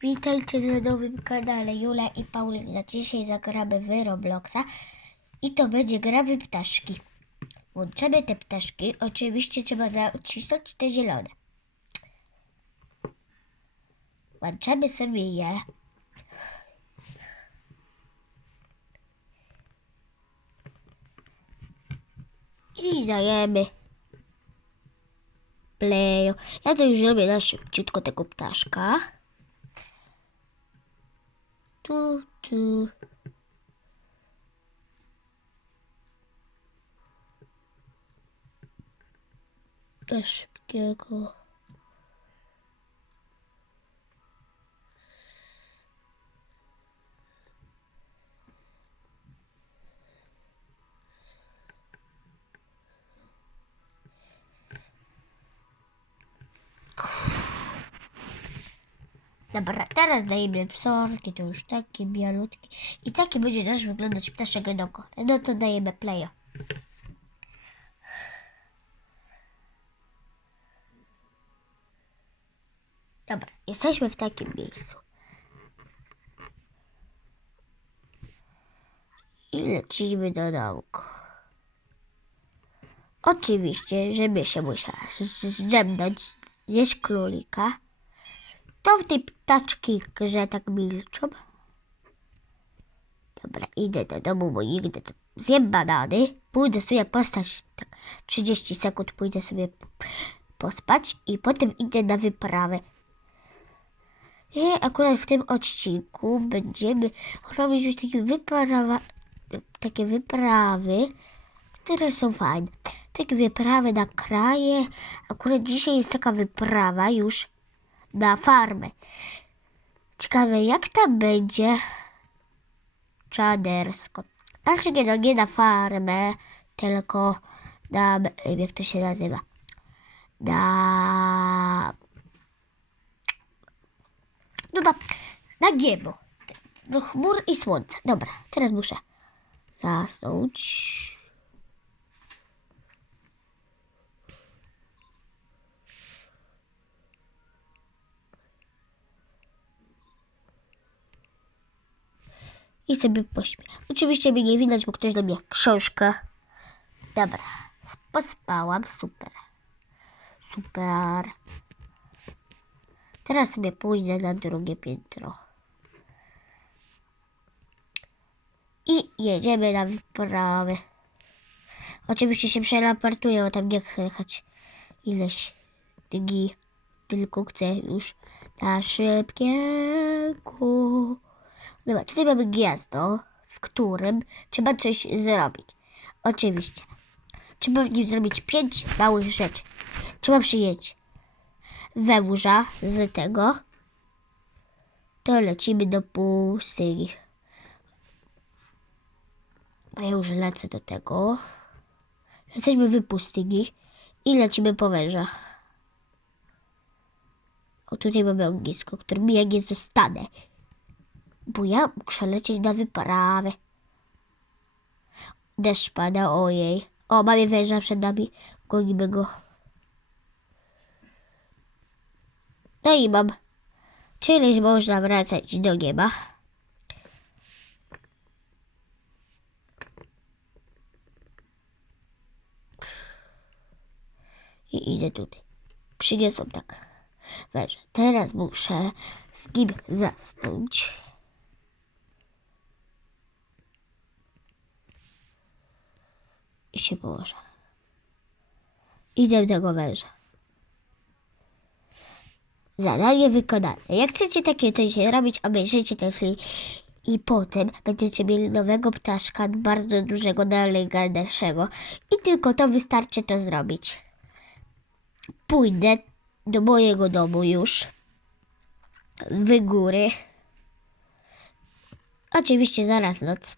Witajcie na nowym kanale Jula i Paulina. Dzisiaj zagramy w Robloxa i to będzie gra w ptaszki. Łączymy te ptaszki. Oczywiście trzeba nacisnąć te zielone. Łączymy sobie je. I dajemy play. Ja to już zrobię na szybciutko tego ptaszka. Tu, tu. Dla szybkiego. Dobra, teraz dajemy psorki, to już takie bialutki. I taki będzie też wyglądać ptaszek doko. No to dajemy playa. Dobra, jesteśmy w takim miejscu. I lecimy do domku. Oczywiście, żeby się musiała zdrzemnąć, zjeść królika. To w tej ptaczki grze tak milczą. Dobra, idę do domu, bo nigdy tam zjem banany. Pójdę sobie postać, tak 30 sekund pójdę sobie pospać i potem idę na wyprawę. I akurat w tym odcinku będziemy robić już takie wyprawa, takie wyprawy, które są fajne. Takie wyprawy na kraje. Akurat dzisiaj jest taka wyprawa już na farmę. Ciekawe, jak tam będzie czadersko. Znaczy nie, no nie na farmę, tylko na, jak to się nazywa, na, no na, na niebo. Do chmur i słońca. Dobra, teraz muszę zasnąć. I sobie pośpię. Oczywiście mnie nie widać, bo ktoś do mnie książkę. Dobra, pospałam, super. Super. Teraz sobie pójdę na drugie piętro. I jedziemy na wyprawę. Oczywiście się przeraportuję, bo tam nie chcę jechać ileś dni. Tylko chcę już na szybkiego. Dobra, tutaj mamy gniazdo, w którym trzeba coś zrobić. Oczywiście. Trzeba w nim zrobić pięć małych rzeczy. Trzeba przyjąć węża z tego. To lecimy do pustyni. A ja już lecę do tego. Jesteśmy w pustyni i lecimy po wężach. O, tutaj mamy ognisko, którym ja nie zostanę bo ja muszę lecieć na wyprawę. Deszcz pada, ojej. O, mamy węża przed nami, gonimy go. No i mam. Czyli można wracać do nieba. I idę tutaj. Przyniosą tak węże. Teraz muszę z nim zasnąć. I się położę. Idę do tego węża. Zadanie wykonane. Jak chcecie takie coś robić, obejrzyjcie ten film i potem będziecie mieli nowego ptaszka, bardzo dużego, najlegalniejszego i tylko to wystarczy to zrobić. Pójdę do mojego domu już. Wy góry. Oczywiście zaraz noc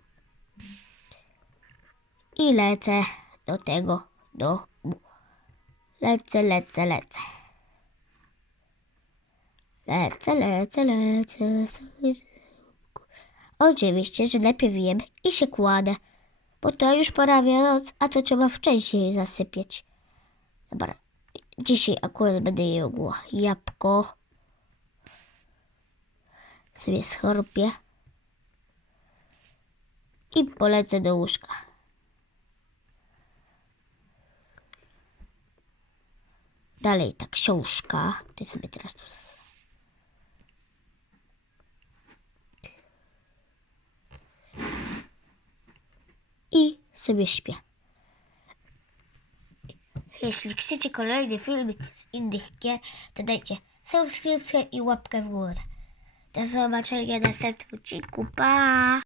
i lecę do tego domu. Lecę, lecę, lecę. Lecę, lecę, lecę. Oczywiście, że lepiej wiem i się kładę, bo to już prawie noc, a to trzeba wcześniej zasypiać. Dobra, dzisiaj akurat będę jadła jabłko. sobie schorpię i polecę do łóżka. Dalej ta książka. Ty sobie teraz tu I sobie śpię. Jeśli chcecie kolejny filmik z innych gier, to dajcie subskrypcję i łapkę w górę. Do zobaczenia w następnym odcinku. Pa!